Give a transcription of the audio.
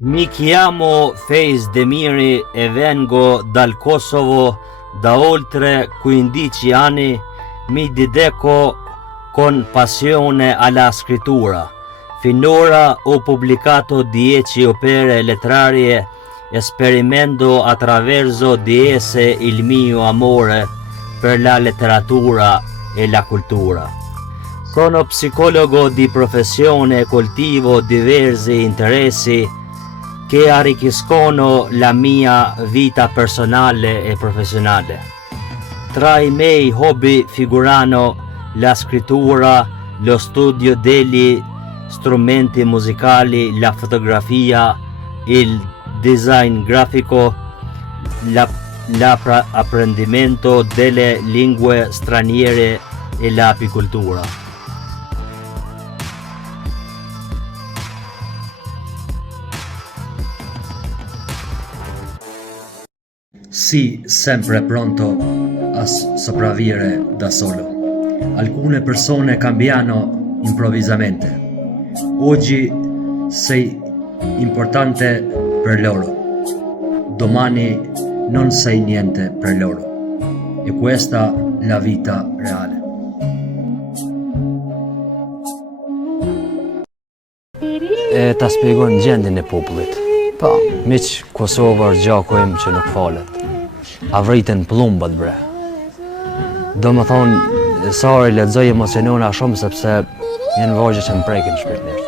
Mi chiamo Fez Demiri e vengo dal Kosovo da oltre 15 anni. Mi dedico con passione alla scrittura. Finora ho pubblicato 10 opere letterarie, sperimento attraverso di esse il mio amore per la letteratura e la cultura. Sono psicologo di professione e coltivo diversi interessi che arricchiscono la mia vita personale e professionale. Tra i miei hobby figurano la scrittura, lo studio degli strumenti musicali, la fotografia, il design grafico, l'apprendimento delle lingue straniere e l'apicoltura. Sì, sempre pronto a sopravvivere da solo. Alcune persone cambiano improvvisamente. Oggi sei importante per loro. Domani non sei niente per loro. E questa è la vita reale. Ta shpjegon gjendjen e popullit. Po, Miq Kosovë gjaku im që nuk falet. A vritën plumbat bre. Do më thonë, sa orë lexoj emociona shumë sepse janë vogje që më prekin shpirtnisht.